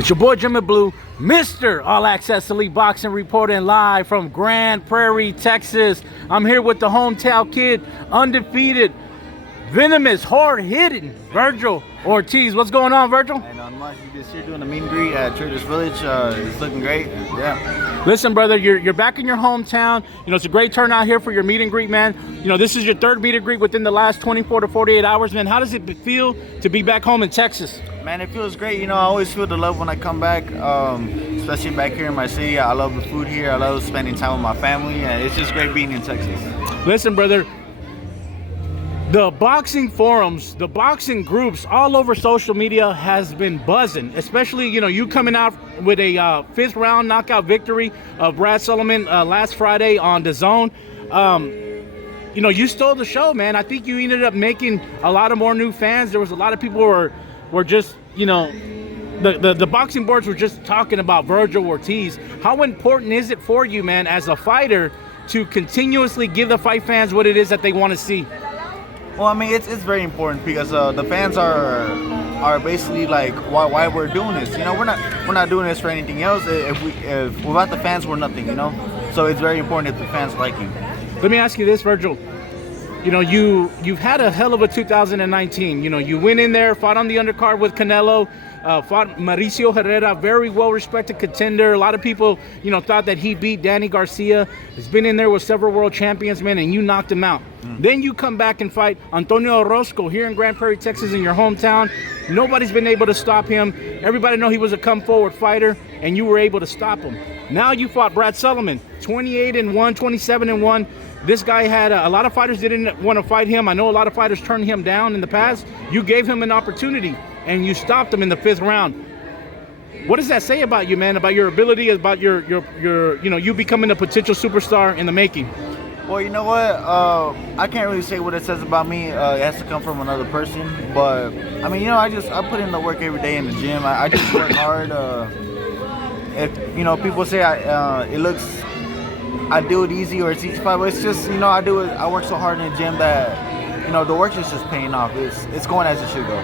It's your boy Jimmy Blue, Mr. All Access Elite Boxing, reporting live from Grand Prairie, Texas. I'm here with the hometown kid, undefeated, venomous, hard-hitting Vergil Ortiz. What's going on, Vergil? Hey, not much. You just here doing a meet and greet at Traders Village. It's looking great. Yeah. Listen, brother, you're back in your hometown. You know, it's a great turnout here for your meet and greet, man. You know, this is your third meet and greet within the last 24 to 48 hours, man. How does it feel to be back home in Texas? Man, it feels great. You know, I always feel the love when I come back, especially back here in my city. I love the food here. I love spending time with my family, and it's just great being in Texas. Listen, brother, the boxing forums, the boxing groups all over social media has been buzzing, especially, you know, you coming out with a fifth round knockout victory of Brad Sullivan last Friday on DAZN. You know, you stole the show, man. I think you ended up making a lot of more new fans. There was a lot of people who were just, you know, the boxing boards were just talking about Vergil Ortiz. How important is it for you, man, as a fighter, to continuously give the fight fans what it is that they want to see? Well, I mean, it's very important because the fans are basically like why we're doing this. You know, we're not doing this for anything else. If without the fans, we're nothing. You know, so it's very important if the fans like you. Let me ask you this, Vergil. You know, you've had a hell of a 2019. You know, you went in there, fought on the undercard with Canelo, fought Mauricio Herrera, very well-respected contender. A lot of people, you know, thought that he beat Danny Garcia. He's been in there with several world champions, man, and you knocked him out. Then you come back and fight Antonio Orozco here in Grand Prairie, Texas, in your hometown. Nobody's been able to stop him. Everybody know he was a come-forward fighter, and you were able to stop him. Now you fought Brad Sullivan, 28-1, 27-1. This guy had a lot of fighters didn't want to fight him. I know a lot of fighters turned him down in the past. You gave him an opportunity, and you stopped him in the fifth round. What does that say about you, man? About your ability, about your you know, you becoming a potential superstar in the making? Well, you know what? I can't really say what it says about me. It has to come from another person. But I mean, you know, I put in the work every day in the gym. I just work hard. If you know, people say it looks, I do it easy or it's easy, but it's just, you know, I do it. I work so hard in the gym that, you know, the work is just paying off. It's going as it should go.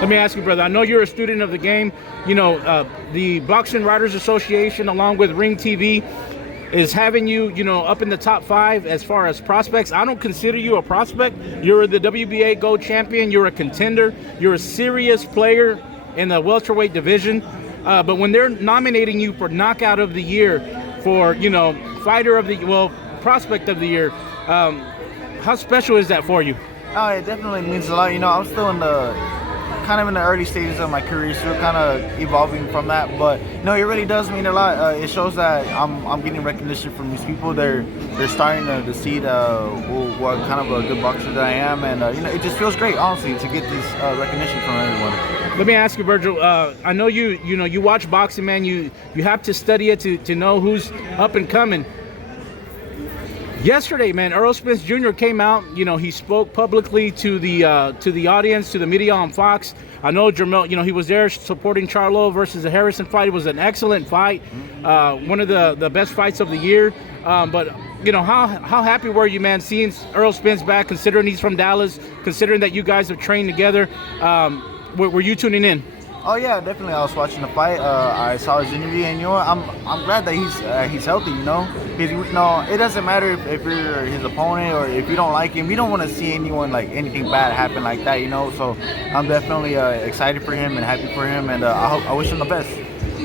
Let me ask you, brother. I know you're a student of the game. You know, the Boxing Writers Association, along with Ring TV, is having you, you know, up in the top 5 as far as prospects. I don't consider you a prospect. You're the WBA Gold Champion. You're a contender. You're a serious player in the welterweight division. But when they're nominating you for Knockout of the Year, for, you know, Fighter of the, well, Prospect of the Year, how special is that for you? Oh, it definitely means a lot. You know, I'm still in the kind of in the early stages of my career, still kind of evolving from that. But no, it really does mean a lot. It shows that I'm getting recognition from these people. They're starting to see what kind of a good boxer that I am, and you know, it just feels great, honestly, to get this recognition from everyone. Let me ask you, Vergil. I know you know, you watch boxing, man. You have to study it to know who's up and coming. Yesterday, man, Errol Spence Jr. came out. You know, he spoke publicly to the audience, to the media on Fox. I know Jermel, you know, he was there supporting Charlo versus the Harrison fight. It was an excellent fight, one of the best fights of the year. But you know, how happy were you, man, seeing Errol Spence back? Considering he's from Dallas, considering that you guys have trained together, were you tuning in? Oh yeah, definitely. I was watching the fight. I saw his interview, and you know, I'm glad that he's healthy. You know, it doesn't matter if you're his opponent or if you don't like him. You don't want to see anyone, like, anything bad happen like that. You know, so I'm definitely excited for him and happy for him, and I wish him the best.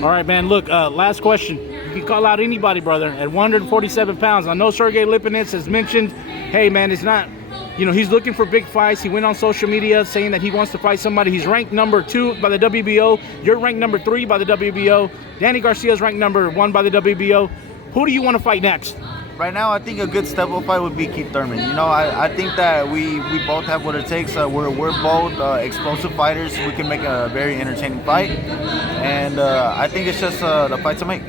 All right, man. Look, last question. You can call out anybody, brother, at 147 pounds. I know Sergey Lipinets has mentioned, hey, man, it's not. You know, he's looking for big fights. He went on social media saying that he wants to fight somebody. He's ranked number 2 by the WBO. You're ranked number 3 by the WBO. Danny Garcia's ranked number 1 by the WBO. Who do you want to fight next? Right now, I think a good step-up fight would be Keith Thurman. You know, I think that we both have what it takes. We're both explosive fighters. We can make a very entertaining fight. And I think it's just the fight to make.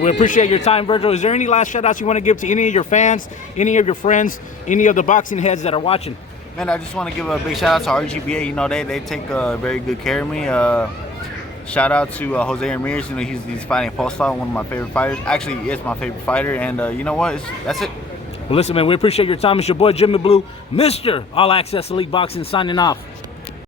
We appreciate your time, Vergil. Is there any last shout-outs you want to give to any of your fans, any of your friends, any of the boxing heads that are watching? Man, I just want to give a big shout-out to RGBA. You know, they take very good care of me. Shout-out to Jose Ramirez. You know, he's fighting Postal, one of my favorite fighters. Actually, he is my favorite fighter. And you know what? That's it. Well, listen, man, we appreciate your time. It's your boy, Jimmy Blue, Mr. All Access Elite Boxing, signing off.